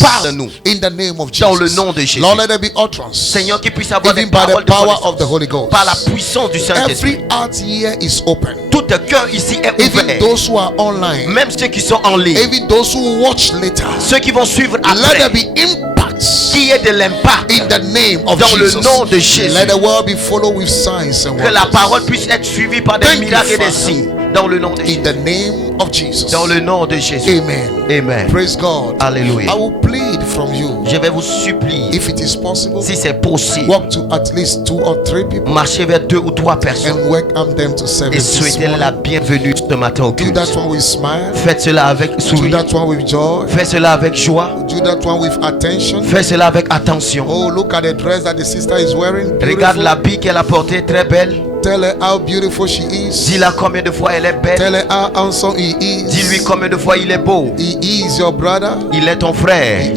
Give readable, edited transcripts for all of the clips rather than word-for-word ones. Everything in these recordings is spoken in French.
Parle-nous. In the name of Jesus. Dans le nom de Jésus. Lord, let there be utterance. Seigneur, qu'il puisse avoir des Even by paroles the de power connaissance. of the Holy Ghost. Par la puissance du Saint-Esprit. Every heart here is open. Tout cœur ici est Even ouvert. those who are online. Même ceux qui sont en ligne. Even those who watch later. Ceux qui vont suivre Let there après. be impacts. Qui est de l'impact. In the name of Dans Jesus. le nom de Jésus. Let the world be followed with signs and Que la wonders. parole puisse être suivie par des Thank you, miracles et des Father. signes. Dans le nom de Jésus. In the name of Jesus. Dans le nom de Jésus. Amen. Amen. Praise God. Alléluia. I will plead from you, Je vais vous supplier, if it is possible, si c'est possible, walk to at least 2 or 3 people marchez vers 2 ou 3 personnes and welcome them to et service this souhaitez la morning. bienvenue ce matin au Do culte. that one with smile. Faites cela avec Do sourire. that one with joy. Faites cela avec joie. Do that one with attention. Faites cela avec attention. Oh, look at the dress that the sister is wearing. Regarde Beautiful. l'habit qu'elle a porté, très belle. Tell her how beautiful she is. Dis-la combien de fois elle est belle. Tell her how handsome he is. Dis-lui combien de fois il est beau. He is your brother. Il est ton frère. She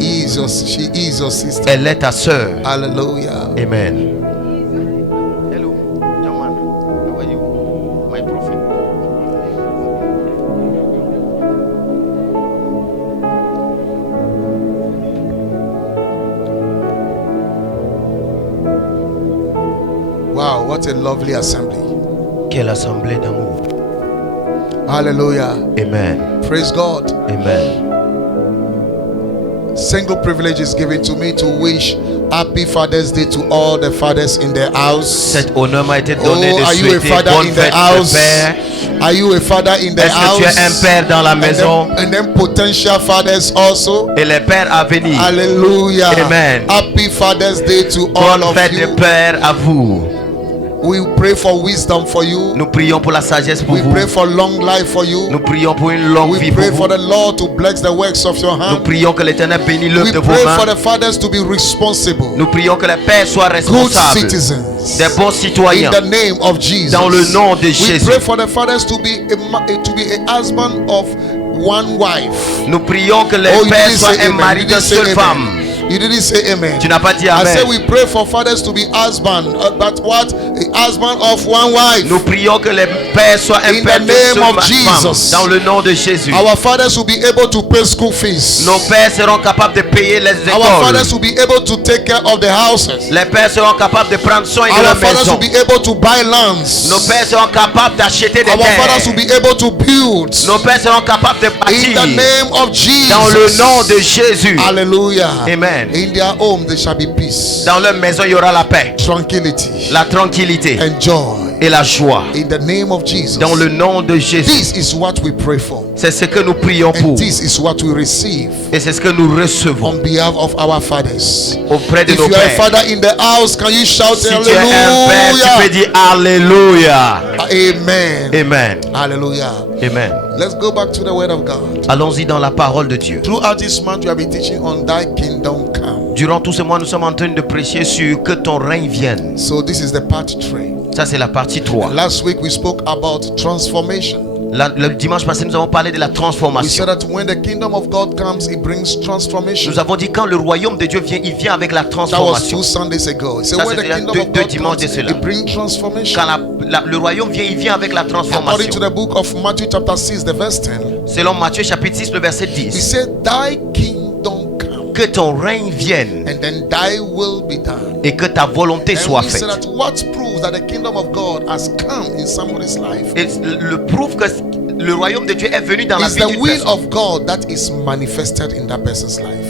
is your sister. Elle est ta sœur. Hallelujah. Amen. Hello, young man. How are you? My prophet. Wow, what a lovely assembly. Quelle assemblée d'amour. Hallelujah. Amen. Praise God. Amen. Single privilege is given to me to wish happy Father's Day to all the fathers in the house. Cet honneur m'a été donné Oh, de are you a souhaiter father bonne in the fête de house? père. Are you a father in the Est-ce que tu es un house? père dans la maison? And then potential fathers also. Et les pères à venir. Hallelujah. Amen. Happy Father's Day to all Bonne of fête de you. père à vous. We pray for wisdom for you. Nous prions pour la sagesse pour We vous. pray for long life for you. Nous prions pour une longue We vie pour pray vous. for the Lord to bless the works of your Nous hand. prions que l'Éternel bénisse l'œuvre We de vos pray for mains. the fathers to be responsible. Nous prions que les pères soient Good responsables. citizens. Des bons In citoyens. the name of Jesus. Dans le nom de We Jésus. pray for the fathers to be a husband of one wife. Nous prions que les Oh, you pères didn't soient say un amen. mari You d'une didn't say seule amen. femme. You didn't say amen. Tu n'as pas dit I said amen. we pray for fathers to be husband, but what? A husband of one wife. Nous prions que les pères soient un In père the d'une name seule of femme. Jesus. Dans le nom de Jésus. Our fathers will be able to pay school fees. Nos pères seront capables de payer les Our écoles. fathers will be able to take care of the houses. Les pères seront capables de prendre soin de Our leur fathers maison. will be able to buy lands. Nos pères seront capables d'acheter des Our fathers will terres. be able to build. Nos pères seront capables de In the bâtir. name of Jesus. Dans le nom de Jésus. Hallelujah. Amen. In their home there shall be peace, Dans leur maison, il y aura la paix, tranquility, la tranquillité and joy. et la joie. In the name of Jesus. Dans le nom de Jésus. This is what we pray for. C'est ce que nous prions pour. And this is what we receive Et c'est ce que nous recevons on behalf of our fathers. auprès de If nos you are a pères. father in the house, can you shout Si tu es un père, tu peux hallelujah? dire Alléluia. Amen. Amen. Hallelujah. Amen. Let's go back to the word of God. Allons-y dans la parole de Dieu. Throughout this month, we have been teaching on thy kingdom come. Durant tout ce mois, nous sommes en train de prêcher sur que ton règne vienne. So this is the part 3. Ça, c'est la partie 3. Last week we spoke about transformation. Le dimanche passé, nous avons parlé de la We transformation. said that when the kingdom of God comes, it brings transformation. Nous avons dit quand le royaume de Dieu vient, il vient avec la That was transformation. 2 Sundays ago. So Ça, when the c'était kingdom deux- of deux God dimanches comes, de cela. it brings transformation. Quand le royaume vient, il vient avec la According to transformation. the book of Matthew chapter 6, the verse 10, Selon Matthieu chapitre 6, le verset he 10. said, thy kingdom come, Que ton règne vienne and then thy will be done. et que ta volonté And soit we said faite. that what proves that the kingdom of God has come in somebody's life Et le prouve que le royaume de Dieu est venu dans la is vie the d'une will personne. of God that is manifested in that person's life.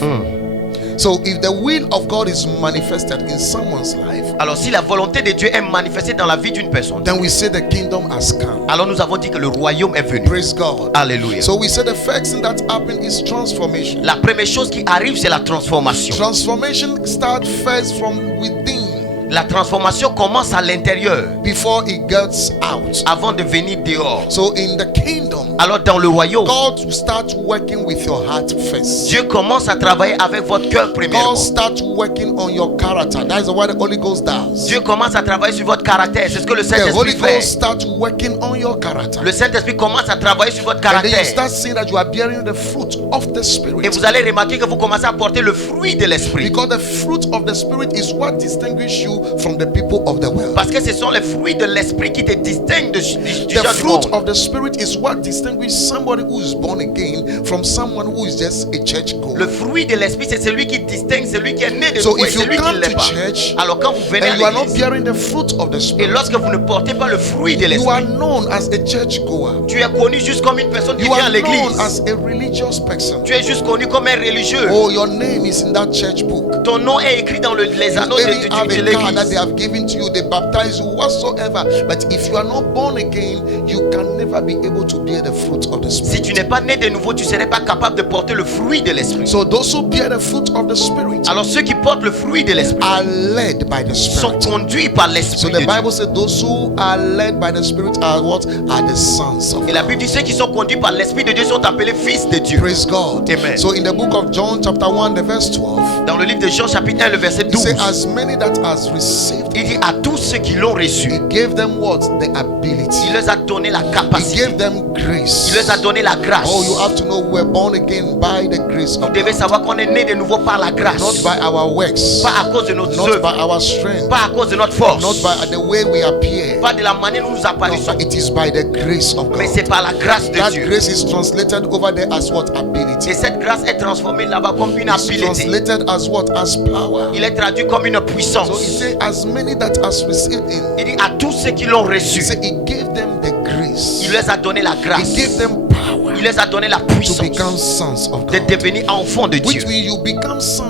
So if the will of God is manifested in someone's life, Alors si la volonté de Dieu est manifestée dans la vie d'une personne, then we say the kingdom has come. alors nous avons dit que le royaume est venu. Praise God. Alléluia. So we say the first thing that happened is transformation. La première chose qui arrive, c'est la transformation. Transformation starts first from within La transformation commence à l'intérieur before it gets out. avant de venir dehors. So in the kingdom, Alors dans le royaume, God starts working with your heart first. Dieu commence à travailler avec votre cœur premièrement. God starts working on your character. That is what the Holy Ghost does. Dieu commence à travailler sur votre caractère. C'est ce que le The Saint-Esprit Holy fait. Ghost starts working on your character. Le Saint-Esprit commence à travailler sur votre And then you caractère. start seeing that you are bearing the fruit of the Et Spirit. vous allez remarquer que vous commencez à porter le fruit de l'Esprit. Because the fruit of the Spirit is what distinguishes you from the people of the world. Parce que ce sont les fruits de l'esprit qui te distinguent du The genre du fruit monde. of the Spirit is what distinguishes somebody who is born again from someone who is just a church goer. Le fruit de l'esprit, c'est celui qui distingue celui qui est né de So nouveau et if you celui qui come ne l'est to pas. church Alors quand vous venez à and you are not l'église bearing the fruit of the et Spirit, lorsque vous ne portez pas le fruit de you are l'esprit, known as a church goer. tu es connu juste comme une personne qui You vient à are known l'église. as a religious person. Tu es juste connu comme un religieux. Oh, your name is in that church book. Ton nom est écrit dans les You anneaux de even have a card that they l'église. have given to you, they baptize you whatsoever. But if you are not born again, you can never be able to bear the fruit of the Si Spirit. tu n'es pas né de nouveau, tu ne serais pas capable de porter le fruit de l'esprit. So those who bear the fruit of the Spirit Alors ceux qui portent le fruit de l'esprit are led by the sont Spirit. conduits par So l'esprit the de Dieu. Bible says those who are led by the Spirit are what? Are the sons of Et la God. Bible dit ceux qui sont conduits par l'esprit de Dieu sont appelés fils de Dieu. Praise God. Amen. So in the book of John chapter 1 the verse 12, Dans le livre de Jean chapitre 1 le verset it 12, says as many that has received, il dit à tous ceux qui l'ont reçu, he gave them what? The ability. il leur a donné la He capacité, gave them grace. il leur a donné la grâce. Oh, you have to know we were born again by the grace Vous of devez God. savoir qu'on est né de nouveau par la grâce, Not by our works, pas à cause de nos not œuvres, by our strength, pas à cause de notre force, not by the way we appear. pas de la manière dont nous No, apparaissons, but it is by the grace of mais God. c'est par la grâce de That Dieu. grace is translated over there as what? Ability. Et cette grâce est transformée là-bas comme une It's habileté. translated as what? As power. Il est traduit comme une puissance. So he said, as many that has received him, Il dit à tous ceux qui l'ont he reçu, said he gave them the grace. il leur a donné la grâce, He gave them power il leur a donné la to puissance become sons of de God. devenir enfant de Dieu. Which means you become son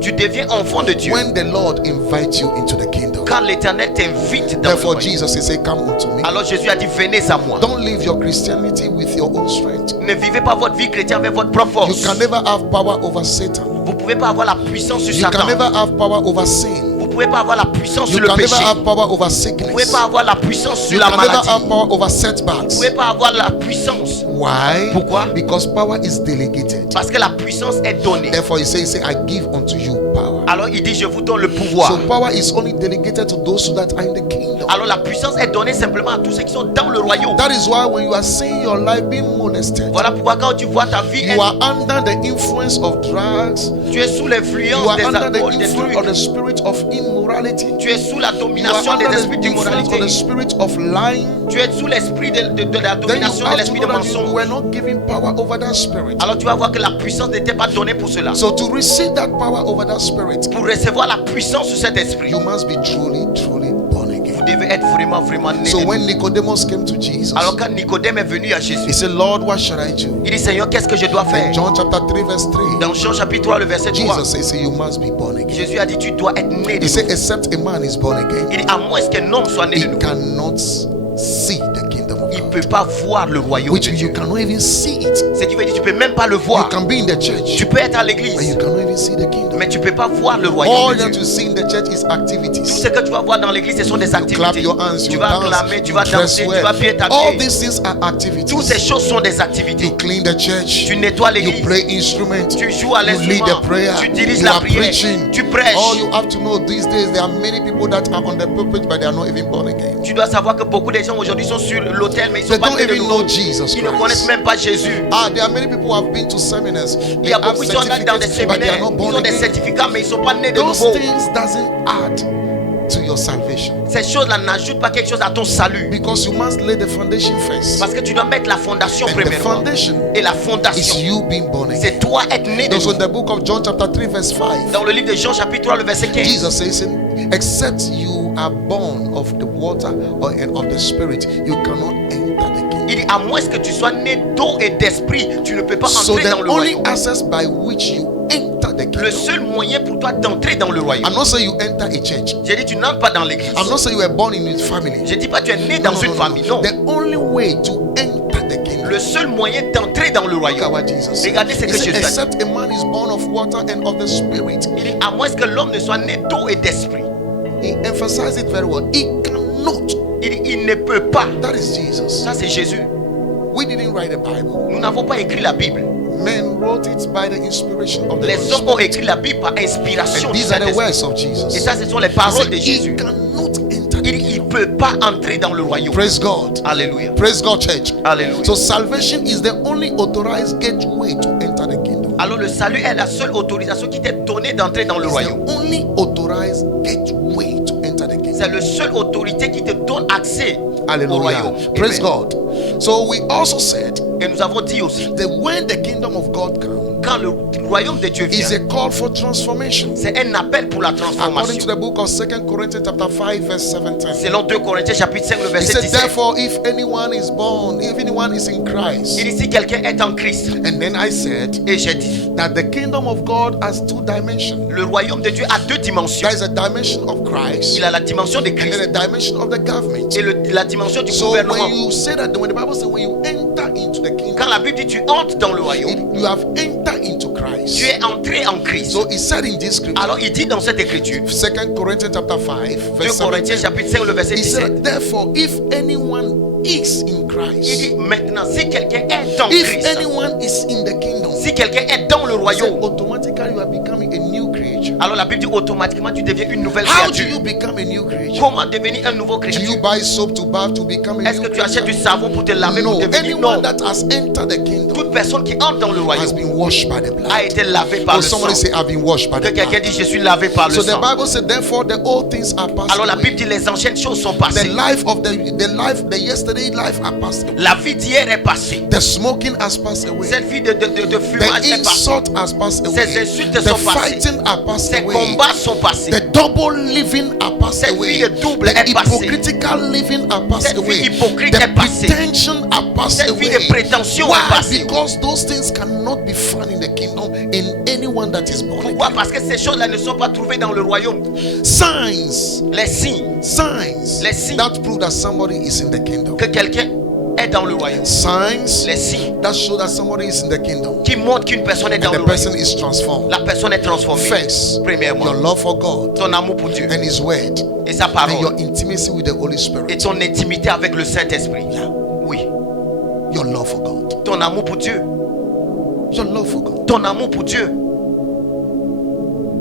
Tu deviens enfant de Dieu when the Lord invites you into the kingdom. quand l'Éternel t'invite dans le Therefore, royaume. Jesus he said, come unto me. Alors Jésus a dit venez à moi. Don't live your Christianity with your own strength. Ne vivez pas votre vie chrétienne avec votre propre You force. can never have power over Satan. Vous pouvez pas avoir la puissance sur You can Satan. never have power over sin. Vous pouvez pas avoir la puissance You sur le can péché. never have power over Vous pouvez sickness. pas avoir la puissance You sur la can never maladie. have power over Vous setbacks. pouvez pas avoir la puissance Why? Pourquoi? Because power is delegated. parce que la puissance est donnée. Therefore, he says, I give unto you power. Alors il dit je vous donne le pouvoir. So power is only delegated to those that are in the kingdom. Alors la puissance est donnée simplement à tous ceux qui sont dans le royaume. That is why when you are seeing your life being molested, Voilà pourquoi quand tu vois ta vie, you are under the influence of drugs, tu es sous you l'influence are des under the alcools, des influence of the trucs. spirit of immorality, Tu es sous la you are domination des under esprits the influence of d'immoralité. the spirit of lying. Tu es sous l'esprit de la Then you domination de have to l'esprit de know that you mensonge. were not given power over that spirit. Alors tu vas voir que la puissance n'était pas donnée pour cela. So to receive that power over that spirit, Pour recevoir la puissance sur cet esprit, you must be truly, truly born again. vous devez être vraiment, vraiment né. So de when nouveau. Nicodemus came to Jesus, Alors quand Nicodème est venu à he Jésus, said, Lord, what shall I do? il dit Seigneur, qu'est-ce que je dois In faire? John chapter 3 verse 3, Dans Jean chapitre 3, le verset 3, Jesus says, you must be born again. Jésus a dit tu dois être né de He said, nouveau. except a man is born again, Il dit à moins qu'un homme soit né de he nouveau, cannot see the kingdom of il ne God. peut pas voir le royaume Which de means you Dieu. cannot even see it. Ce qui veut dire tu peux même pas le You voir. can be in the church, Tu peux être à but you l'église, cannot even see the kingdom. mais tu peux pas voir le All royaume de that Dieu. you see in the church is Tout activities. ce que tu vas voir dans l'église, ce sont des Clap activités. your hands, Tu you vas dance, acclamer, tu you vas dress danser, tu well. vas bien All t'habiller. these things are Toutes ces activities. choses sont des activités. You clean the church, Tu nettoies you l'église, play instrument, tu joues à you lead l'instrument, the prayer, tu diriges you la are prière, preaching. tu prêches. All you have to know these days, there are many people that are on the pulpit, but they are not even born again. Tu dois savoir que beaucoup de gens aujourd'hui sont sur l'autel, mais ils They sont pas don't nés de even nouveau. know Jesus Ils ne connaissent Christ. même pas Jésus. There are many people who have been to seminars. Il They y a have beaucoup de gens qui sont dans des certificates, but they are séminaires, not ils born ont des again. certificats, mais ils ne sont pas nés de Those nouveau. things doesn't add to your salvation, Ces choses-là n'ajoutent pas quelque chose à ton salut. because you must lay the foundation first. Parce que tu dois mettre la fondation And the premièrement. foundation Et la is fondation, you being born again. c'est toi être né de So in nouveau. the book of John chapter 3 verse 5, Dans le livre de Jean chapitre 3, le verset 15, Jesus says, except you are born of the water and of the spirit, you cannot enter the kingdom. il dit à moins que tu sois né d'eau et d'esprit, tu ne peux pas So entrer the dans le only royaume. access by which you enter the Le kingdom. seul moyen pour toi d'entrer dans le royaume. I'm not saying you enter a church. J'ai dit tu n'entres pas dans l'église. I'm not saying you were born in a family. Je dis pas tu es né No, dans no, une no, famille, no. non. The only way to enter the kingdom. Le seul moyen d'entrer dans le Look at royaume. what Jesus said. Regardez ce He que said, Jésus a dit. except a man is born of water and of the spirit. Il dit à moins que l'homme ne soit né d'eau et d'esprit. He emphasized it very well. He cannot. Il dit il ne peut pas. That is Jesus. Ça c'est Jésus. We didn't write the Bible. Nous n'avons pas écrit la Bible. Men wrote it by the inspiration of the Les Holy hommes ont Spirit. écrit la Bible par inspiration And du these are the Saint-Esprit. words of Jesus. Et ça ce sont les He paroles de said, Jésus. he cannot enter. Il dit il ne peut pas entrer dans le royaume. Praise God. Alléluia. Praise God, church. Alléluia. So salvation is the only authorized gateway to enter the kingdom. Alors le salut est la seule autorisation qui t'est donnée d'entrer dans le It's royaume. the only authorized gateway to enter C'est la seule autorité qui te donne accès au Hallelujah. royaume. Praise Amen. God. So we also said Et nous avons dit aussi, that when the kingdom of God comes, quand le royaume de Dieu is vient, a call for transformation. c'est un appel pour la According to transformation. the book of 2 Corinthians chapter 5 verse 17. Selon 2 Corinthiens chapitre 5, le He verset said, 17. therefore, if anyone is born, if anyone is in Christ. Il dit si quelqu'un est en Christ. And then I said Et j'ai dit, that the kingdom of God has two dimensions. le royaume de Dieu a deux dimensions. There is a dimension of Christ Il a la dimension de and then Christ a dimension of the government. et la dimension du So when gouvernement. you say that, when the Bible says when you enter into the kingdom, Quand la Bible dit tu entres dans le royaume, you have entered into Christ. tu es entré en Christ. So he said in this scripture, Alors il dit dans cette écriture, 2 Corinthians chapter 5 2 verse Corinthiens 17, chapitre 5, le verset he 17. said, therefore, if anyone is in Il Christ, dit maintenant, si quelqu'un est en if Christ, anyone is in the kingdom, si quelqu'un est dans le he said, royaume, automatically you are becoming a new creature. alors la Bible dit automatiquement tu deviens une nouvelle How do you créature. become a new creature? Comment devenir un nouveau Do you chrétien? buy soap to bath to become a Est-ce que new tu achètes du creature? savon pour te laver pour No, devenir? anyone Non. that has entered the kingdom Toute personne qui entre dans le has royaume been washed by the a blood. été lavée par Oh, le sang. somebody say, I've been washed by Que the quelqu'un blood. dit je suis lavé par le So the sang. Bible said, therefore, the old things are passed Alors la Bible away. dit les anciennes choses sont The passées. life of the yesterday life are passed away. La vie d'hier est passée. The smoking has passed away. Cette vie de fumage The est passée. insult has passed Ces away. insultes The sont passées. fighting are passed Ces away. combats sont passés. The double living are passed Cette away. vie de double The est passée. hypocritical living are passed Cette vie away. hypocrite The est passée. pretension are passed Cette vie away. de prétention est Why? passée. Because those things cannot be found in the kingdom in anyone that is born Pourquoi? again. Parce que ces choses-là ne sont pas trouvées dans le royaume. Signs, Les signes Les signes. that prove that somebody is in the kingdom. que quelqu'un est dans le royaume. Signs Les signes that show that somebody is in the kingdom. qui montrent qu'une personne est dans And le the person royaume. is transformed. La personne est transformée. First, Premièrement, your love for God ton amour pour Dieu and His Word, et sa and parole your intimacy with the Holy Spirit. et ton intimité avec le Saint-Esprit. Oui, Your love for God. ton amour pour Dieu. Your love for God. Ton amour pour Dieu.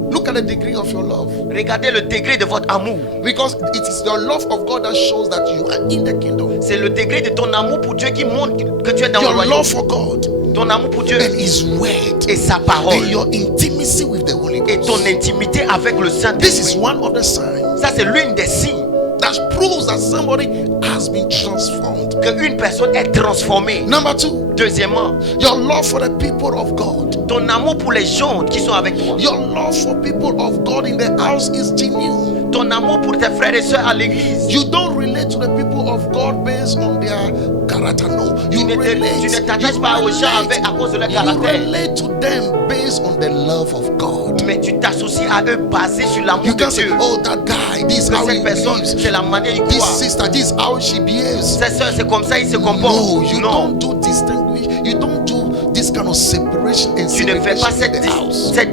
Look at the degree of your love. Regardez le degré de votre amour. Because it is the love of God that shows that you are in the kingdom. C'est le degré de ton amour pour Dieu qui montre que tu es dans le Your royaume. love for God Ton amour pour Dieu and His Word et sa parole and your intimacy with the Holy et ton Ghost. intimité avec le This is Saint-Esprit. one of the signs Ça, c'est l'une des signes that proves that somebody has been transformed. qu'une personne est transformée. Number two, Deuxièmement, your love for the people of God. ton amour pour les gens qui sont avec toi. Your love for people of God in the house is genuine. Ton amour pour tes frères et sœurs à l'église. You don't relate to the people of God based on their character. No, Tu ne t'attaches pas aux gens avec, à cause de leur you caractère. relate to them based on the love of God. Mais tu t'associes à eux basé sur l'amour You de can say, Dieu. oh, that guy, this is Que how he cette personne, behaves. c'est la manière dont il This croit. sister, this is how she behaves. Cette sœur, c'est comme ça, il se comporte. No, you Non, don't do distinguish. You don't do this kind of separation and tu ne fais pas segregation in the house. cette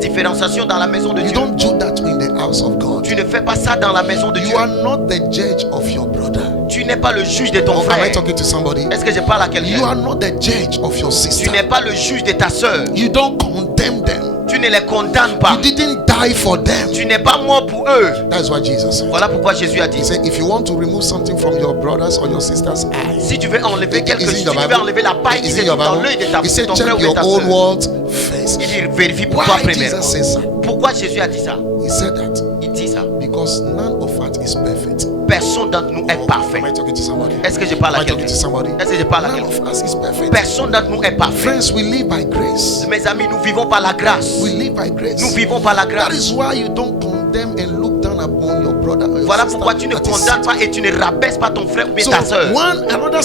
différenciation dans la maison de You Dieu. don't do that in the house of God. Tu ne fais pas ça dans la maison de Dieu. You are not the judge of your brother. Tu n'es pas le juge de ton Or am I frère. talking to somebody? Est-ce que je parle à You quelqu'un? are not the judge of your Tu sister. n'es pas le juge de ta sœur. You don't condemn them. Tu ne les condamnes pas. You didn't die for them. Tu n'es pas mort pour eux. That's what Jesus said. Voilà pourquoi Jésus a He dit, said, if you want to remove something from your brothers or your sister's eye, si tu veux enlever quelque Is it chose, in si your tu veux Bible? enlever la paille qui Is se it your trouve dans Bible? l'œil de ta He said, ton check frère ou de your ta own sœur. words first. Il dit, vérifie pour toi Why premièrement. Jesus says that? Pourquoi Jésus a dit ça? He said that Il dit ça. because none of us is perfect. Personne d'entre nous est parfait. Am I talking to somebody? Est-ce que je parle Am à I talking quelqu'un? to somebody? Est-ce que je parle à None quelqu'un? of us is perfect. Personne d'entre nous est parfait. Friends, we live by grace. Mes amis, nous vivons par la grâce. We live by grace. Nous vivons par la That grâce. is why you don't condemn and look down upon your brother or your Voilà sister pourquoi tu ne that is condamnes pas et tu ne rabaisses pas ton frère ou bien So ta sœur. another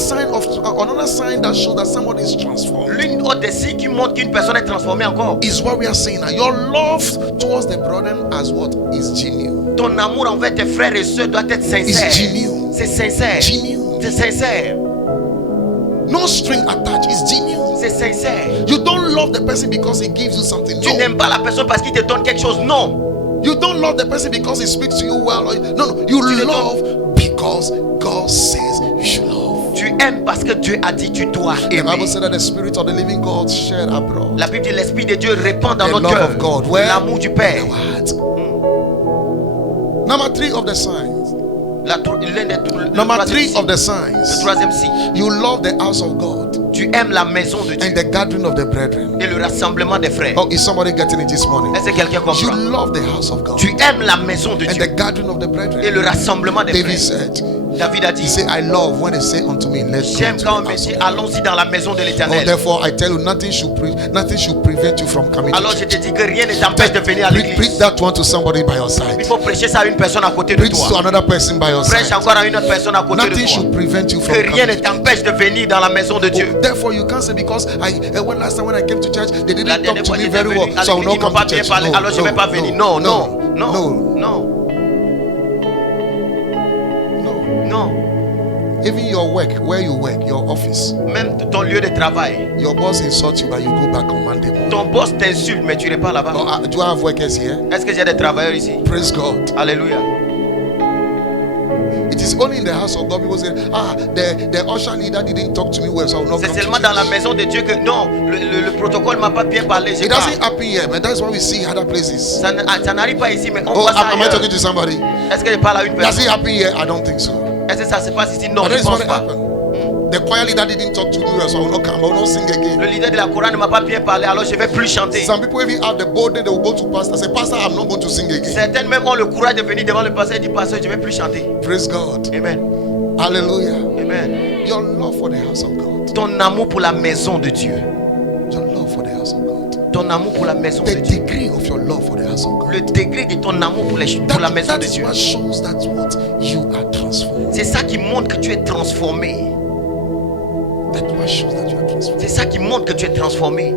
sign that shows that somebody is transformed L'une autre des signes qui montre qu'une personne est transformée encore. is what we are saying now. Your love towards the brethren as what is genuine. Ton amour envers tes frères et sœurs doit être It's sincère. genuine. C'est sincère. Genuine. C'est sincère. No string attached. It's genuine. C'est sincère. You don't love the person because he gives you something. Tu No. n'aimes pas la personne parce qu'il te donne quelque chose. Non. You don't love the person because he speaks to you well. No. You Tu le love because God says you should love. Tu aimes parce que Dieu a dit tu dois The Bible aimer. said that the Spirit of the living God shed abroad. La Bible dit l'Esprit de Dieu répand dans The notre love cœur of God. Where? l'amour du Père. In our heart. Number 3 of the signs. L'un des- le Number troisième 3 signe. of the Le signs. troisième signe. You love the house of God. Tu tu aimes la maison de Dieu and the gathering of the brethren. et le rassemblement des frères. Oh, is somebody getting it this morning? Est-ce que quelqu'un You comprend? love the house of God Tu aimes la maison de and Dieu the gathering of the et brethren. le rassemblement des David frères. said, David a he dit, said, I love when they say unto me, let's go j'aime to quand on the me house dit, of God. allons-y dans la maison de Oh, l'Éternel. therefore, I tell you, nothing should prevent you from coming Alors to je church. te dis que rien ne t'empêche de venir à Preach l'église. that one to somebody by your side. Il faut prêcher ça à une personne à côté de Preach to toi. another person by your Prêche side. encore à une autre personne à côté de Nothing toi. should prevent you from Que rien ne coming to church. t'empêche de venir dans la maison de Dieu. Therefore, you can't say because last time when I came to church, they La didn't talk dernière to fois me j'étais very venu well, à so I will l'église, not ils m'ont come pas to bien church. parlé, alors je vais pas venir. Non, non, non, no. non, non. Even your work, where you work, your office, Même ton lieu de travail. your boss insults you, but you go back on Monday morning. Ton boss t'insulte, mais tu ne pas là-bas. Oh, do I have workers here? Est-ce que j'ai des travailleurs ici? Praise God. Alléluia. It is only in the house of God people say, the usher leader didn't talk to me well, so I will not C'est come to seulement dans la church. maison de Dieu que non, le protocole m'a pas bien parlé. It doesn't happen here, but that's what we see in other places. Ça n'arrive pas ici, mais on Oh, voit ça am I ailleurs. talking to somebody? Est-ce que je parle à une Does personne? it happen here? I don't think so. Est-ce que ça se passe ici? Non, But je that's ne what pense pas. happened. The choir leader didn't talk to me well, so I will not come. I will not sing again. Le leader de la chorale ne m'a pas bien parlé, alors je ne vais plus chanter. Some people even have the boldness, they will go to pastor, say, Pastor, I'm not going to sing again. Certains même ont le courage de venir devant le pasteur et dire, pasteur, je ne vais plus chanter. Praise God. Amen. Hallelujah. Amen. Your love for the house of God. Ton amour pour la maison de Dieu. Your love for the house of God. Ton amour pour la maison de The Dieu. degree of your love for the house of God. Le degré de ton amour pour la maison That de is Dieu. what shows that what you are transformed. C'est ça qui montre que tu es transformé. That what shows that you are transformed. C'est ça qui montre que tu es transformé.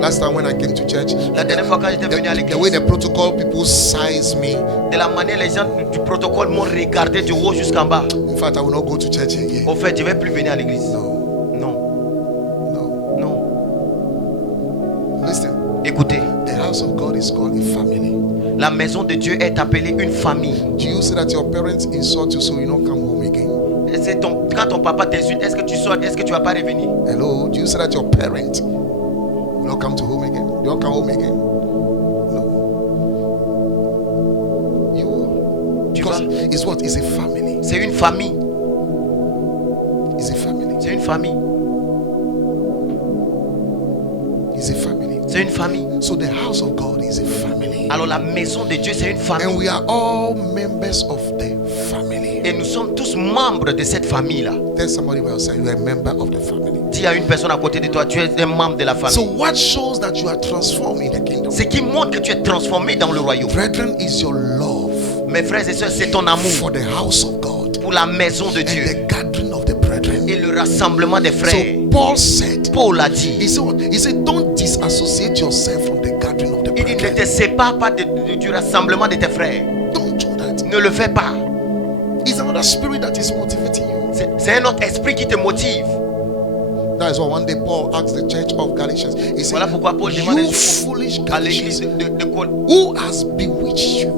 Last time when I came to church, La dernière fois quand j'étais venu à the way l'église, the protocol people size me, de la manière les gens du protocole m'ont regardé du haut jusqu'en bas. in fact, I will not go to church again. Au fait, je ne vais plus venir à l'église. No, Non, no. non. Listen, Écoutez, the house of God is called a family. la maison de Dieu est appelée une famille. Do you say that your parents insult you so you don't come home again? Quand ton papa t'insulte, est-ce que tu sors, est-ce que tu vas pas revenir? Hello, do you say that your parent will not come to home again? You don't come home again? No. You will. Tu Because vas. it's what? It's a family. C'est une famille. It's a family. C'est une famille. It's a family. C'est une famille. So the house of God is a family. Alors la maison de Dieu, c'est une And famille. we are all members of the family. Et nous sommes tous membres de cette famille-là. Tell somebody else, say you are a member of the family. Dis à une personne à côté de toi, tu es un membre de la So famille. what shows that you are transformed in the kingdom? Ce qui montre que tu es transformé dans le royaume. Brethren, is your love Mes frères et sœurs, c'est ton amour for the house of God pour la maison de and Dieu the gathering of the brethren. et le rassemblement des frères. So Paul said, Paul a dit, he said, don't disassociate yourself from the gathering of the il dit, ne te brethren. sépare pas du rassemblement de tes frères. Don't do that. Ne le fais pas. It's another spirit that is motivating you. C'est un autre esprit qui te motive. That is why one day Paul asked the church of Galatians, he said, Voilà pourquoi Paul demande you foolish à l'église Galatians, de Col, who has bewitched you?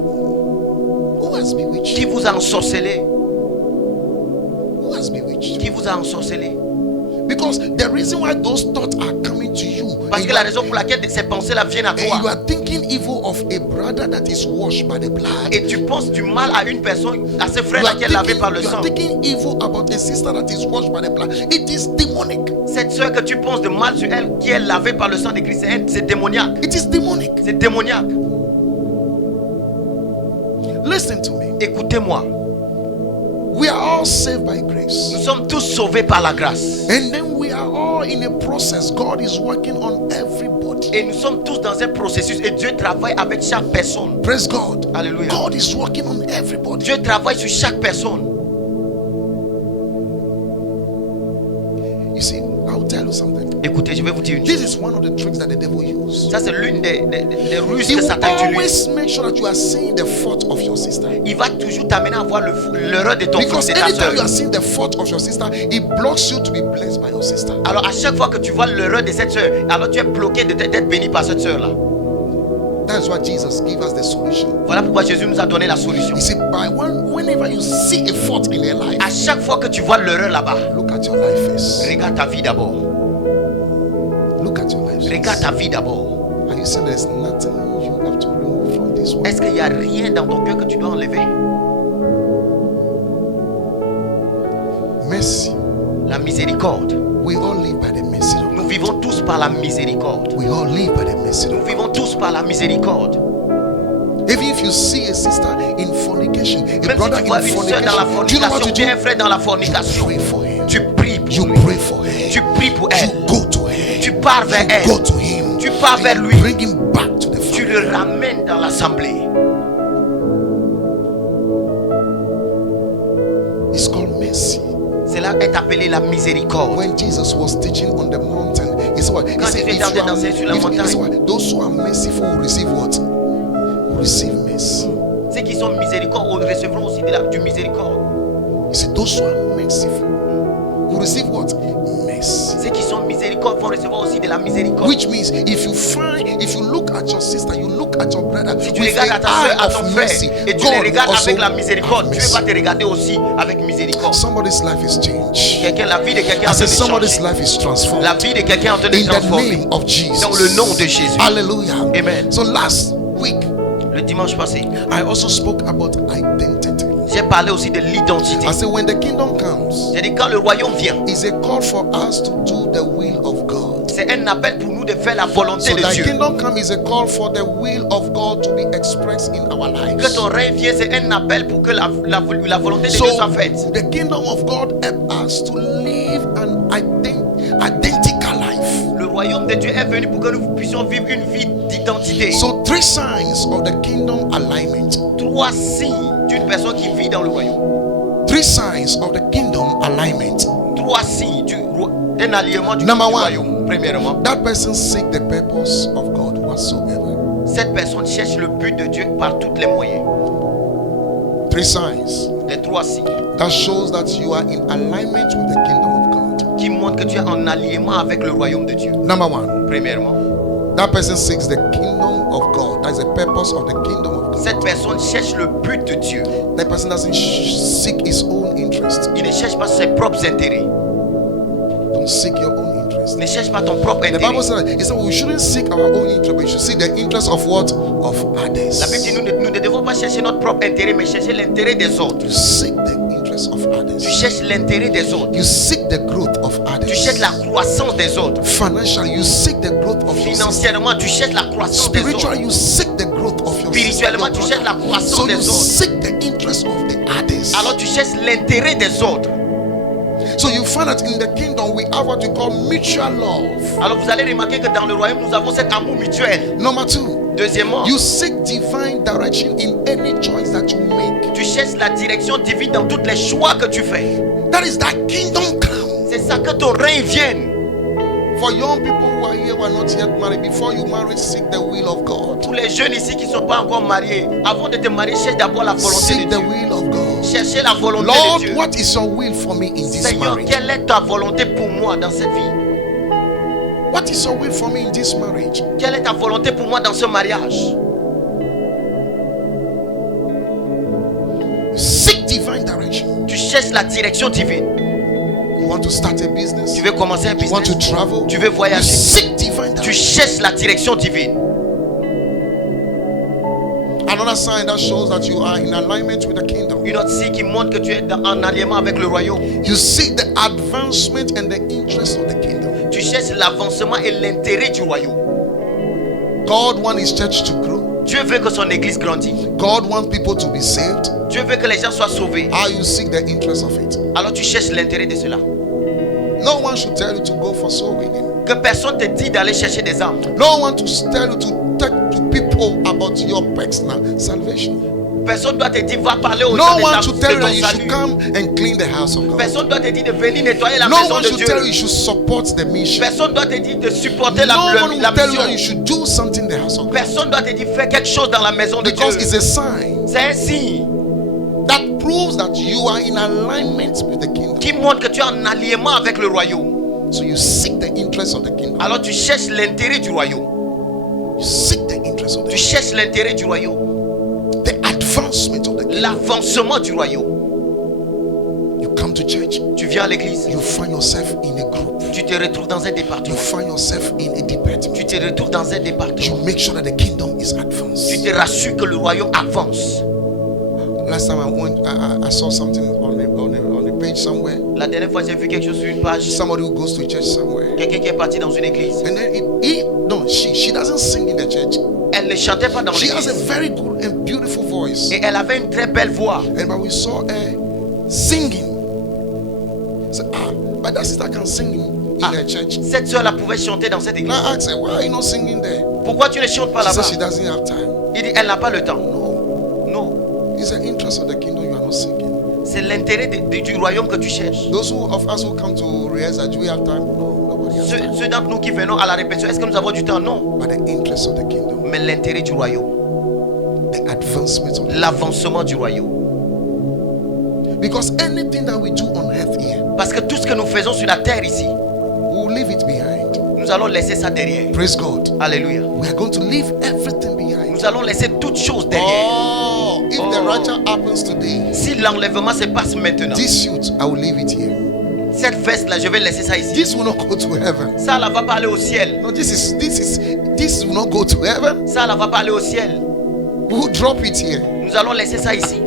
Who has bewitched qui you? vous a ensorcelé, Who has bewitched you? qui vous a ensorcelé. Because the reason why those thoughts are coming to you, Parce and que you la are- raison pour laquelle ces pensées-là viennent à and you toi, are thinking evil of a brother that is washed by the blood. et tu penses du mal à une personne, à ce You frère-là are qui est lavé par le you sang. are thinking evil about a sister that is washed by the blood. It is demonic. Cette soeur que tu penses de mal sur elle, qui est lavée par le sang de Christ, c'est démoniaque. It is demonic. C'est démoniaque. Listen to me. Écoutez-moi, We are all saved by grace. nous sommes tous sauvés par la grâce. And then we are all in a process. God is working on everybody. Et nous sommes tous dans un processus. Et Dieu travaille avec chaque personne. Praise God. Alléluia. God is working on everybody. Dieu travaille sur chaque personne. You see, I'll tell you something. Écoutez, je vais vous dire une This chose. is one of the tricks that the devil uses. Ça, c'est l'une des ruses He que will Satan utilise. always make sure that you are seeing the fault of your sister. Il va toujours t'amener à voir l'erreur de ton frère, Because de ta anytime you soeur. are seeing the fault of your sister, it blocks you to be blessed by your sister. Alors, à chaque fois que tu vois l'erreur de cette soeur, alors tu es bloqué d'être béni par cette soeur-là. That's why Jesus gave us the solution. Voilà pourquoi Jésus nous a donné la solution. He said, whenever you see a fault in their life, À chaque fois que tu vois l'erreur là-bas, look at your life first. regarde ta vie d'abord. Look at your life Regarde first. ta vie d'abord. Are you saying there's nothing you have to remove from this one? Est-ce qu'il n'y a rien dans ton cœur que tu dois enlever? Mercy La miséricorde We all live by the mercy of Nous God. vivons tous par la miséricorde. We all live by the mercy of Nous God. vivons tous par la miséricorde. Even if you see a sister in fornication, a Même si brother tu vois in une soeur dans la fornication, do you know what fornication, to tu es un do? frère dans la You fornication, pray for him. tu pries pour You lui. pray for her. Tu pries pour You elle. go to her. Tu pars vers You go elle. to him. Tu pars vers And lui. you bring him back to the Tu family. le ramènes dans l'assemblée. It's called mercy. Cela est appelé la miséricorde. When Jesus was teaching on the mountain, he said, what? He Quand said, Jésus était en train d'enseigner sur la montagne. he said what? Those who are merciful will receive what? Will receive mercy. Ceux qui sont miséricordes recevront aussi du miséricorde. He said, those who are merciful will receive what? Mercy. Ceux qui sont miséricordes vont recevoir aussi de la miséricorde. Which means if you look at your sister, you look at your brother Si tu with regardes à the ta soeur, eye à ton of frère, mercy, et tu God les will regardes also avec la have miséricorde, Dieu mercy. va te regarder aussi avec miséricorde. Somebody's life is changed. La vie de quelqu'un I en train said de somebody's changer. life is transformed. La vie de quelqu'un en train de In the transformer. name of Jesus. Dans le nom de Jésus. Hallelujah. Amen. So last week, Le dimanche passé, I also spoke about identity. j'ai parlé aussi de l'identité. I said when the kingdom comes, J'ai dit quand le royaume vient, it's a call for us to do the will of God. c'est un appel pour nous de faire la volonté So de the Dieu. kingdom come is a call for the will of God to be expressed in our Que lives. ton règne vienne, c'est un appel pour que la volonté de So Dieu soit faite. the kingdom of God help us to live an identical life. Le royaume de Dieu est venu pour que nous puissions vivre une vie d'identité. So 3 signs of the kingdom alignment. 3 signes d'une personne qui vit dans le royaume. 3 signs of the kingdom alignment. 3 signes d'un alliement du Number one. royaume. Premièrement, That person seek the purpose of God whatsoever. cette personne cherche le but de Dieu par tous les moyens. 3 signs Les 3 signes that shows that you are in alignment with the kingdom of God. qui montrent que tu es en alliement avec le royaume de Dieu. Number 1, Premièrement, that person seeks the kingdom of God. That is the purpose of the kingdom of God. cette personne cherche le but de Dieu. That person doesn't seek his own interest. Il ne cherche pas ses propres intérêts. Don't seek your own interest. Ne cherche pas ton propre The intérêt. Bible says, it said we shouldn't seek our own interest, but we should seek the interest of what? Of others. La Bible dit nous ne devons pas chercher notre propre intérêt, mais chercher l'intérêt des autres. You seek the interest of others. Tu cherches l'intérêt des autres. You seek the growth of others. Tu cherches la croissance des autres. Financially, you seek the growth of your sister. Financièrement, tu cherches la croissance des autres. Spiritually, you seek the growth of your sister, Spirituellement, your tu brother. cherches la croissance So des you autres. seek the interest of the others. Alors tu cherches l'intérêt des autres. So you find that in the kingdom we have what we call mutual love. Alors vous allez remarquer que dans le royaume, nous avons cet amour mutuel. Number 2, Deuxièmement, you seek divine direction in any choice that you make. tu cherches la direction divine dans tous les choix que tu fais. That is that kingdom come. C'est ça que ton règne vienne. For young people who are here who are not yet married, before you marry, seek the will of God. Pour les jeunes ici qui ne sont pas encore mariés, avant de te marier, cherche d'abord la volonté Seek de the Dieu. will of God. Cherchez la volonté de Lord, Dieu. what is your will for me in this Seigneur, marriage? quelle est ta volonté pour moi dans cette vie? What is your will for me in this marriage? Quelle est ta volonté pour moi dans ce mariage? Seek divine direction. Tu cherches la direction divine. You want to start a business? Tu veux commencer un You want to business? travel? Tu veux You voyager? seek divine Tu direction. cherches la direction divine. Another sign that shows that you are in alignment with the kingdom. Une autre signe qui montre que tu es en alliement avec le royaume. You seek the advancement and the interest of the kingdom. Tu cherches l'avancement et l'intérêt du royaume. God wants his church to grow. Dieu veut que son église grandisse. God wants people to be saved. Dieu veut que les gens soient sauvés. How you seek the interest of it. Alors tu cherches l'intérêt de cela. No one should tell you to go for soul winning. Que personne te dit d'aller chercher des âmes. No one to tell you to talk to people about your personal salvation. Personne doit te dire va parler aux No gens one de should tell you ton that you should salut. come and clean the house of God. Personne doit te dire de venir nettoyer la No maison one de should Dieu. tell you you should support the mission. Personne doit te dire de supporter la, No one la will tell you that you mission. should do something in the house of God. Personne doit te dire fais quelque chose dans la maison de Because Dieu. it's a sign C'est un signe that proves that you are in alignment with the kingdom. qui montre que tu es en alliement avec le royaume. So you seek the interest of the kingdom. Alors tu cherches l'intérêt du royaume. You seek the interest of the Tu kingdom. cherches l'intérêt du royaume. The advancement of the kingdom. L'avancement du royaume. You come to church. Tu viens à l'église. You find yourself in a group. Tu te retrouves dans un You département. find yourself in a department. Tu te retrouves dans un You département. make sure that the kingdom is Tu advanced. te rassures que le royaume avance. Last time I saw something on a page somewhere. La dernière fois, j'ai vu quelque chose sur une page. Somebody who goes to church somewhere. Quelqu'un qui est parti dans une église. And then she doesn't sing in the church. Elle ne chantait pas dans She has a l'église. very good and beautiful voice. Et elle avait une très belle voix. And but we saw her singing. So, but that sister can sing in her church. Cette soeur-là pouvait chanter dans cette And église. I asked her, why are you not singing there? Pourquoi tu ne chantes pas She là-bas? said she doesn't have time. Il dit, elle n'a pas le temps. No, Non. it's the interest of the kingdom you are not singing. C'est l'intérêt du royaume que tu cherches. Those of us who come to rehearsal, do we have time? No, nobody has time. Ceux d'entre nous qui venons à la répétition, est-ce que nous avons du temps? Non. But the interest of the kingdom, Mais l'intérêt du royaume. the advancement of L'avancement du royaume. because anything that we do on earth here, Parce que tout ce que nous faisons sur la terre ici, we'll leave it behind. nous allons laisser ça derrière. Praise God. Alléluia. We are going to leave everything behind. Nous allons laisser toutes choses derrière. Oh, if the rapture happens today, Si l'enlèvement se passe maintenant, this suit, I will leave it here. cette veste-là, je vais laisser ça ici. This will not go to heaven. Ça, là, va pas aller au ciel. No, this will not go to heaven. Ça, là, va pas aller au ciel. We will drop it here. Nous allons laisser ça ici.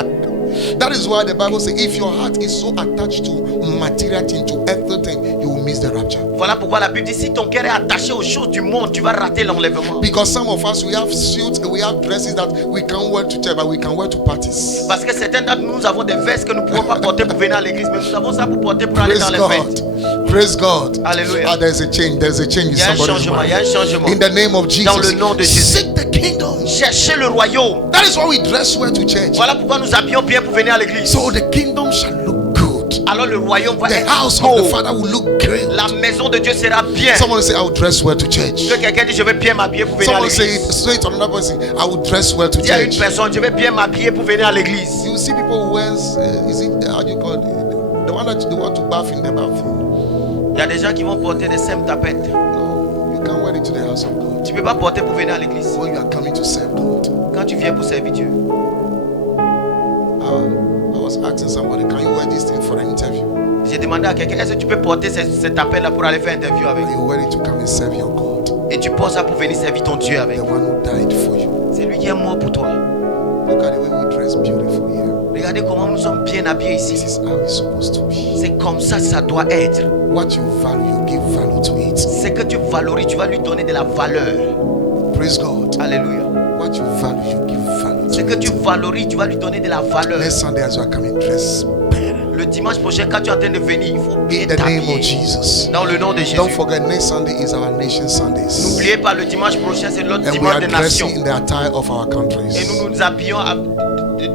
That is why the Bible says, if your heart is so attached to material thing, to earthly thing, you will miss the rapture. Voilà pourquoi la Bible dit, si ton cœur est attaché aux choses du monde, tu vas rater l'enlèvement. Because some of us, we have suits, we have dresses that we can't wear to church, but we can wear to parties. Parce que certains d'entre nous, nous avons des vestes que nous ne pouvons pas porter pour venir à l'église, mais nous avons ça pour porter pour aller Praise dans les fêtes. God. Praise God. Alléluia. Ah, there's a change. There's a change in Il y a un somebody's changement, il y a un mind. changement. In the name of Dans le Jesus. nom de Jésus. Seek the kingdom. Cherchez le royaume. That is why we dress well to church. Voilà pourquoi nous habillons bien pour venir à l'église. So the kingdom shall look good. Alors le royaume va The être house beau. of the Father will look great. La maison de Dieu sera bien. Someone say, I will dress well to church. Que quelqu'un dit, je vais bien m'habiller pour venir à Someone l'église. say to another person, I will dress well to Dis à une church. personne, je vais bien m'habiller pour venir à l'église. You see people who wears, is it, how do you call it? The one that they want to bath in the bathroom. Il y a des gens qui vont porter des simples tapettes. No, you can't wear it to the house of God. Tu ne peux pas porter pour venir à l'église. When you are coming to serve God. Quand tu viens pour servir Dieu. I was asking somebody, can you wear this thing for an interview? J'ai demandé à quelqu'un, est-ce que tu peux porter ces tapettes-là pour aller faire interview avec? You wear it to come and serve your God, Et tu portes ça pour venir servir ton Dieu avec. the one who died for you. C'est lui qui est mort pour toi. Look at the way we dress beautiful here. Regardez comment nous sommes bien habillés This ici. is how it's supposed to be. C'est comme ça que ça doit être. What you value, you give value to it. C'est que tu valorises, tu vas lui donner de la valeur. Praise God. Alléluia. What you value, you give value C'est to que tu it. valorises, tu vas lui donner de la valeur. Next Sunday, as you are coming, dress better. Le dimanche prochain, quand tu es en train de venir, il faut bien In the name of t'habiller. Jesus. Dans le nom de Jésus. Don't forget, next Sunday is our nation Sundays. N'oubliez pas, le dimanche prochain, c'est l'autre And we dimanche are des nations. dressing in the attire of our Et countries. nous nous habillons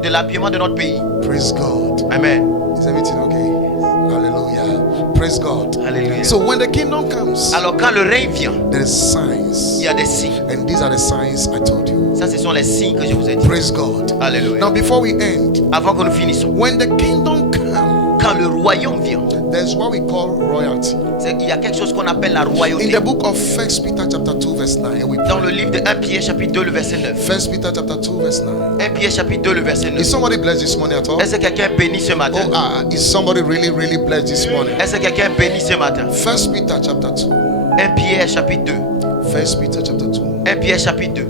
de l'habillement de notre pays. Praise God. Amen. Is everything okay? Hallelujah. Praise God. Alléluia. So when the kingdom comes, Alors quand le règne vient, there is il signs. y a des signes. And these are the signs I told you. Ça, ce sont les signes que je vous ai dit. Praise God. Alléluia. Now, before we end, Avant que nous finissions, when the kingdom comes, quand le royaume vient, there's what we call royalty. il y a quelque chose qu'on appelle la In royauté. the book of 1 Peter chapter 2 verse 9, we Dans pray. le livre de 1 Pierre chapitre 2 le verset 9. 1 Peter chapter 2 verse 9. 1 Pierre chapitre 2 le verset 9. Is somebody blessed this morning at all? Est-ce que quelqu'un est béni ce matin? Oh, is somebody really, really blessed this morning? Est-ce que quelqu'un est béni ce matin? 1 Peter chapter 2. 1 Pierre chapitre 2. 1 Peter chapter 2 1 Pierre chapitre 2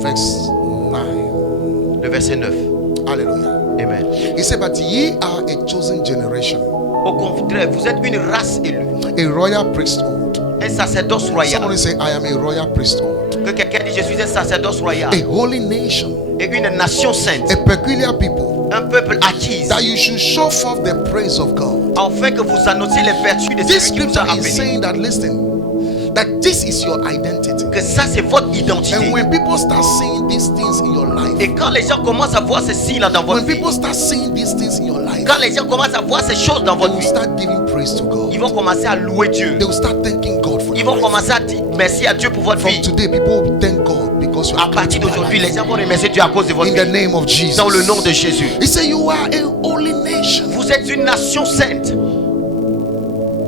verse 9. le verset 9. Hallelujah. Amen. He said, but ye are a chosen generation, Au contraire, vous êtes une race élue, a royal priesthood. un sacerdoce royal. Somebody say, I am a royal priesthood, Que quelqu'un dise, je suis un sacerdoce royal a holy nation, et une nation sainte, a peculiar people, un peuple acquis, that you should show forth the praise of God. afin que vous annonciez les vertus de This celui qui vous scripture a is appelé. saying that, listen, that this is your identity. Que ça, c'est votre identité. And when people start seeing these things in your life, Et quand les gens commencent à voir ces signes-là dans votre when vie, people start seeing these things in your life, quand les gens commencent à voir ces choses dans they votre will vie, start giving praise to God. ils vont commencer à louer Dieu. They will start thanking God for Ils your vont life. commencer à dire merci à Dieu pour votre From vie. today, people will thank God because you À are coming partir to their d'aujourd'hui, les life. gens vont remercier Dieu à cause de votre In the vie. name of Jesus. Dans le nom de Jésus. He said, you are a holy nation, Vous êtes une nation sainte,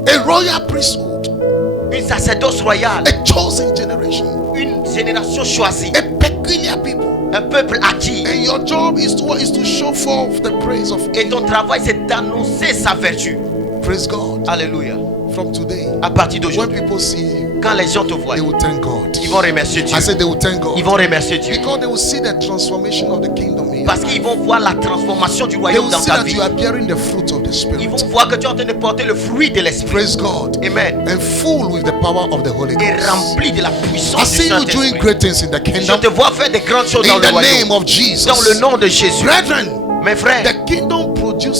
a royal priesthood, une sacerdoce royale, a chosen generation, une génération choisie, a peculiar people. un peuple acquis. And your job is to show forth the praise of Et ton travail, c'est d'annoncer sa vertu. praise God. Alléluia. From today, À partir when d'aujourd'hui, people see you, quand les gens te voient, they will thank God. ils vont remercier Dieu. I said they will thank God Ils vont remercier Dieu. because they will see the transformation of the kingdom in your Parce qu'ils vont voir la transformation du They royaume will dans see ta that vie. you are bearing the fruit of the Ils vont Spirit. voir que tu es en train de porter le fruit de l'esprit. Praise God. Amen. And full with the power of the Holy Et Ghost. rempli de la I puissance du see you doing Saint-Esprit. great things in the Je kingdom. te vois faire des grandes choses dans In le the name royaume. of Jesus. Dans le nom de Jésus. Brethren, Mes frères, the kingdom produces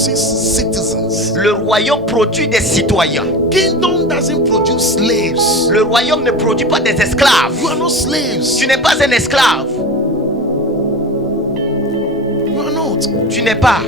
citizens. le royaume produit des citoyens. Kingdom doesn't produce slaves. Le royaume ne produit pas des esclaves. You are not slaves. Tu n'es pas un esclave. You are not. Tu n'es pas.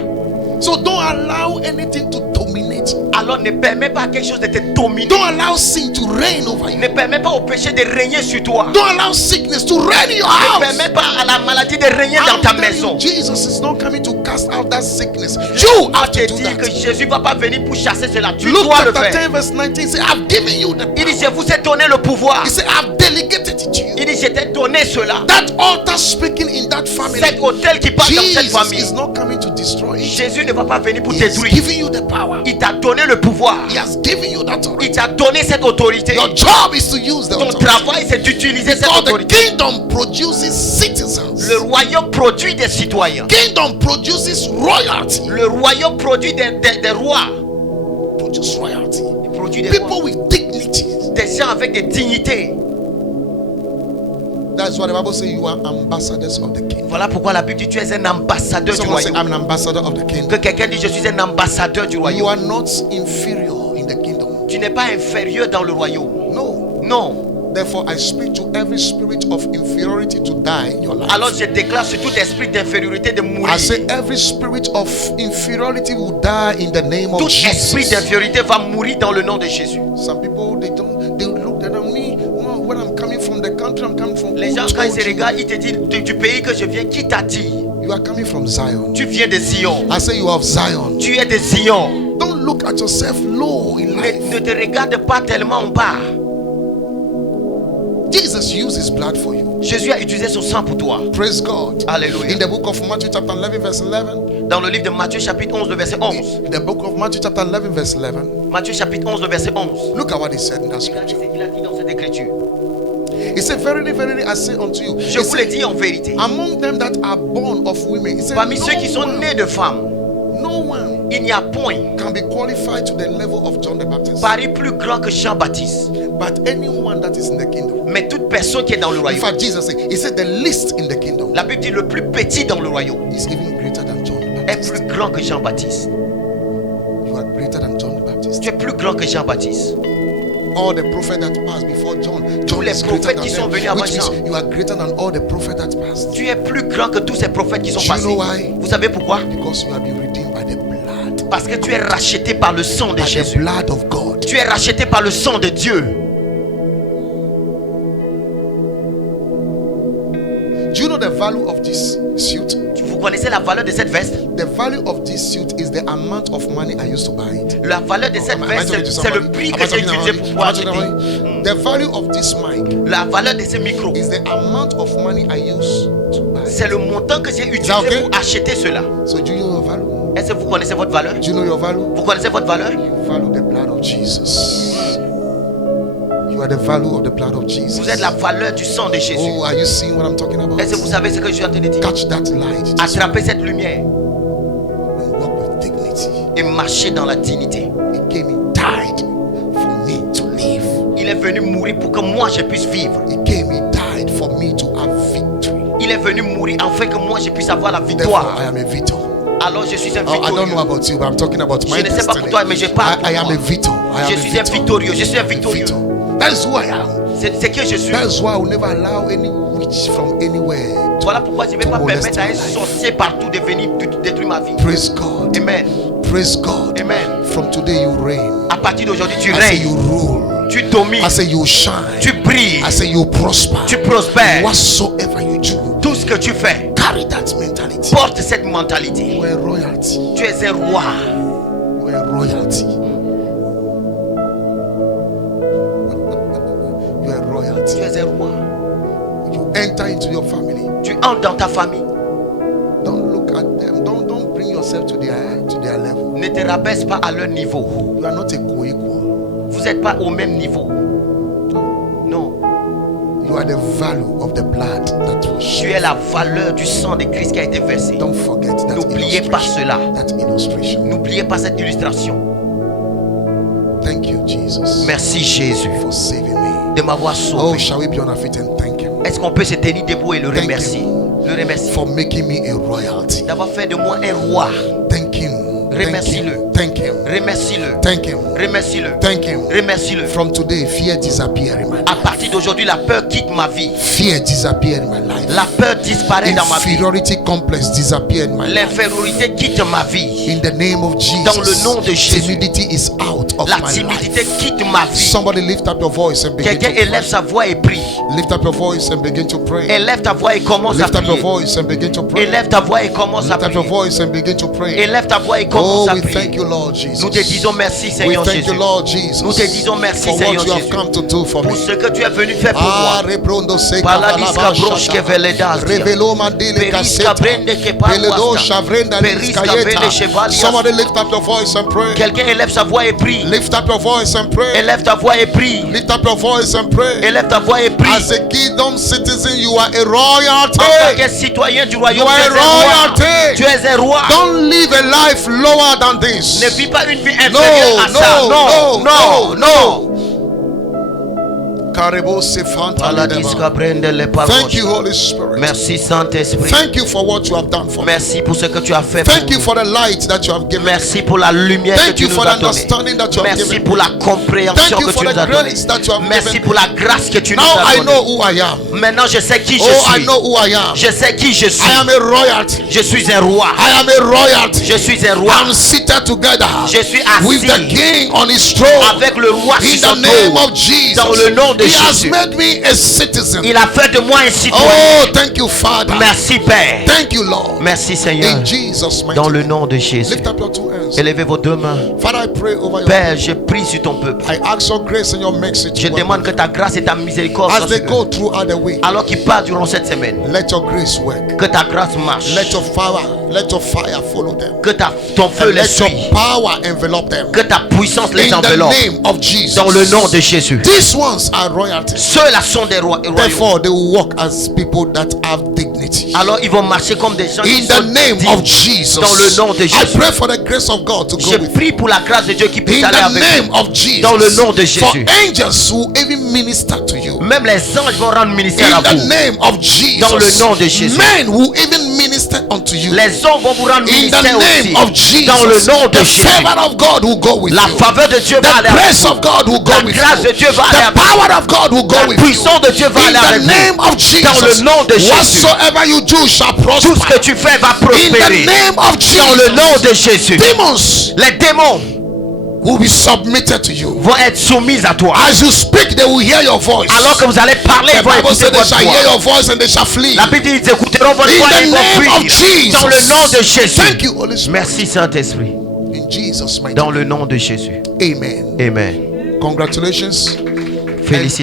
So don't allow anything to dominate. Alors ne permets pas à quelque chose de te dominer. Don't allow sin to reign over you. Ne permets pas au péché de régner sur toi. Don't allow sickness to reign in your Ne house. permets pas à la maladie de régner dans I'm ta telling maison. you, Jesus is not coming to cast out that sickness. You Je have te to do dis que that. Jésus ne va pas venir pour chasser cela. Tu Luke dois le chapter faire. 10 verse 19 say, I've given you the Il dit, power. je vous ai donné le pouvoir. He said, I've delegated it to you. Il dit, je t'ai donné cela. That altar speaking in that family. Cet hôtel qui parle dans cette Jesus famille. is not coming to destroy it. Jésus ne va pas venir pour He has détruire. given you the power. Il t'a donné le pouvoir. He has given you that authority. Il t'a donné cette authorité. Your job is to use the Ton authority. travail, c'est d'utiliser cette Because the autorité. kingdom produces citizens. Le royaume produit des citoyens. Kingdom produces royalty. Le royaume produit des rois. Produce royalty. Il produit des rois. People with dignity. Des gens avec des dignités. That's why the Bible says you are ambassadors of the kingdom. Voilà pourquoi la Bible dit tu es un ambassadeur du Someone say, royaume. I'm an ambassador of the Que kingdom. quelqu'un dit je suis un ambassadeur du You royaume. are not inferior in the kingdom. Tu n'es pas inférieur dans le royaume. No. Non. Therefore, I speak to every spirit of inferiority to die in your life. Alors je déclare sur tout esprit d'infériorité de mourir. I say every spirit of inferiority will die in the name of Tout esprit Jesus. d'infériorité va mourir dans le nom de Jésus. Some people they look at me. No, when I'm coming from the country, I'm coming from. Les Who gens quand ils told se you? regardent, ils te disent du pays que je viens, qui t'a dit? You are coming from Zion. Tu viens de Zion. I say you are of Zion. Tu es de Zion. Don't look at yourself low in Ne life. te regarde pas tellement en bas. Jesus used his blood for you. Jésus a utilisé son sang pour toi. Praise God. Alléluia. In the book of Matthew chapter 11 verse 11. Dans le livre de Matthieu chapitre 11, le verset 11. In the book of Matthew chapter 11 verse 11. Matthieu chapitre 11, le verset 11. Look at what he said in that Regardez scripture. ce qu'il a dit dans cette écriture. He said, verily, verily, I say unto you. Je He vous le said, dis en vérité. among them that are born of women, he said, Parmi ceux qui sont nés de femmes, no one il n'y a point can be qualified to the level of John the Baptist. pari plus grand que Jean-Baptiste. But anyone that is in the kingdom. Mais toute personne qui est dans le In royaume. fact, Jesus said, he said, the least in the kingdom La Bible dit le plus petit dans le royaume is even greater than John the est Baptist. plus grand que Jean-Baptiste. You are greater than John the Baptist. Tu es plus grand que Jean-Baptiste. All the prophets that passed before John, Tous John les is greater prophètes than qui sont them, venus avant which means Jean. you are greater than all the prophets that passed. Tu es plus grand que tous ces prophètes qui sont Do you passés. know why? Vous savez pourquoi? Because you have been redeemed by the blood. Parce que tu es racheté par le sang de By the Jésus. blood of God. Tu es racheté par le sang de Dieu. Do you know the value of this suit? Vous connaissez la valeur de cette veste? The value of this suit is the amount of money I used to buy it. La valeur de cette Am I veste, talking to c'est le somebody? prix Am que I j'ai talking to utilisé pour pouvoir somebody? Am I talking to acheter. somebody? The value of this mic La valeur de ce micro, is the amount of money I used to buy. c'est le montant que j'ai utilisé okay? pour acheter cela. So do you know your value? Est-ce que vous connaissez votre valeur? Do you know your value? Vous connaissez votre valeur? You value the blood of Jesus. You are the value of the blood of Jesus. Vous êtes la valeur du sang de Jésus. Oh, are you seeing what I'm talking about? Est-ce que vous savez ce que je suis en train de dire? Catch that light Attrapez cette lumière and walk with dignity. et marchez dans la dignité. He came, he died for me to live. Il est venu mourir pour que moi je puisse vivre. He came, he died for me to have victory. Il est venu mourir afin que moi je puisse avoir la Therefore, victoire. I am a victor. Alors je suis un Oh, I don't know victorieux. about you, but I'm talking about my Je ne sais pas pour destiny. toi, mais je parle pour I am moi. a victor. I am Je a suis un victor. victorieux. Je suis un victorieux. Victor. That is who I am. C'est que je suis. That is why I will never allow any witch from anywhere. Voilà pourquoi je ne vais to pas molest permettre à my un life. sorcier partout de venir détruire ma vie. Praise God. Amen. Praise God. Amen. From today you reign. À partir d'aujourd'hui, tu I say you règnes, rule. tu domines, I say you shine. tu brilles, I say you prosper. tu prospères. Whatsoever you do, Tout ce que tu fais, carry that mentality. porte cette mentalité. You are royalty. Tu es un roi. You are royalty. You are Tu royalty. es un roi. You enter into your family. Tu entres dans ta famille. Don't look at them. Don't bring yourself to their level. Ne te rabaisse pas à leur niveau. You are not a co-equal. Vous n'êtes pas au même niveau. Non. You are the value of the blood that was Tu shed. es la valeur du sang de Christ qui a été versé. Don't forget that N'oubliez pas illustration. cela. That illustration. N'oubliez pas cette illustration. Thank you, Jesus, Merci Jésus for saving me. de m'avoir Oh, sauvé. shall we be on our feet and thank Him Est-ce qu'on peut se tenir debout et le Thank remercier? you. Le remercier. for making me a royalty? D'avoir fait de moi un roi. Thank Him. Thank Remercie-le. Him. Thank Him. Remercie-le. Thank Him. Remercie-le. Thank Him. Remercie-le. From today, fear disappear in my À life. partir d'aujourd'hui, la peur quitte ma vie. Fear disappear in my life. La peur disparaît dans ma vie. Inferiority complex disappear in my life. L'infériorité quitte ma vie. In the name of Jesus. Dans le nom de Jésus. Timidity is out of La my timidité life. quitte ma vie. Somebody lift up your voice and begin Quelqu'un to élève pray. sa voix et prie. Lift up your voice and begin to pray. Élève ta voix et commence à Lift up your prier. voice and begin to pray. Élève ta voix et commence à Lift up your prier. voice and begin to pray. Élève ta voix et Oh, commence à we thank prier. you, Lord Jesus. Nous te disons merci, We Seigneur thank Jésus, you, Lord Jesus, Nous te disons merci, for Seigneur what you have Jésus, come to do for pour me. ce que tu es venu faire pour Ah, moi. rebrondo se Paladis kavalaba kabrosh shata. keveledas. Revelo mandile Peris kaseta. kabrende kepa Peledo wasta. shavrenda Peris liskayeta. kabele chevalias. Somebody lift up your voice and pray. Quelqu'un élève sa voix et prie. Lift up your voice and pray. Élève ta voix et prie. Lift up your voice and pray. Élève ta voix et prie. As a kingdom citizen, you are a En tant royalty. que citoyen du royaume, You are tu es a un roi. royalty. Tu es un roi. Don't live a life lower than this. Ne vis pas une vie No, inférieure à ça. no, Non, non. Karebo se fanta Paladis lidema. kabrende le Thank pavos. you, Holy Spirit. Merci Saint-Esprit. Thank you for what you have done for me. Merci pour ce que tu as fait Thank pour you nous. for the light that you have given me. Merci pour la lumière Thank que tu you nous for as the donnée. understanding that you have Merci given pour me. la compréhension Thank you que for tu the nous as donnée. grace that you have Merci given pour la grâce que tu nous Now as I know donnée. who I am. Maintenant je sais qui je Oh, I suis. know who I am. Je sais qui je suis. I am a royalty. Je suis un roi. I am a royalty. Je suis un roi. I'm seated together Je suis with the assis King on his throne. avec le roi In sur son the name trône. of Jesus. Dans le nom de He has Jésus. made me a citizen. Il a fait de moi un citoyen. Oh, thank you, Father. Merci Père. Thank you, Lord. Merci Seigneur. In Jesus' mighty Dans le name. nom de Jésus. Lift up your two hands. Élevez vos deux mains. Father, I pray over your Père, je prie sur ton peuple. I ask your grace and your mercy Je to demande que ta grâce et ta miséricorde as soient they sur go eux. throughout the week. Alors qu'ils partent durant cette semaine. Let your grace work. Que ta grâce marche. Let your fire follow them. Que ton feu And les let your suive. power envelop them. Que ta puissance les In the enveloppe. name of Jesus. Dans le nom de Jésus. These ones are royalties. Ceux-là sont des rois. Therefore, they will walk as people that have dignity. Alors ils vont marcher comme des gens qui In sont the name dignes. of Jesus. Dans le nom de I Jésus. pray for the grace of God to go Je with prie pour la grâce de Dieu qui puisse in aller the avec name nous. of Jesus. Dans le nom de For Jésus. angels will even minister to you. Même les anges vont rendre ministère In à the vous. name of Jesus. Dans le nom de Jésus. Men will even minister unto you. Les hommes vont vous rendre In the ministère aussi. name of Jesus. Dans le nom de The Jésus. favor of God will go with La you. faveur de Dieu va aller The avec grace vous. of God will go La with grâce you. de Dieu va aller The avec vous. power of God will go La with you. puissance de Dieu va aller In avec the vous. name of Jesus. Dans le nom de Jésus. Whatsoever you do shall prosper. Tout ce que tu fais va In prospérer. the name of Jesus. Dans le nom de Jésus. Demons Les démons will be submitted to you. vont être soumis à toi. As you speak, they will hear your voice. Alors que vous allez parler, The ils vont Bible écouter said they votre shall hear voix. your voice and they shall flee. La Bible dit ils écouteront votre In voix et the ils name vont of fuir. Jesus. Dans le nom de Jésus. Thank you, Holy Spirit. Merci Saint-Esprit. In Jesus' mighty Dans name. le nom de Jésus. Amen. Amen. Congratulations. Félicitations.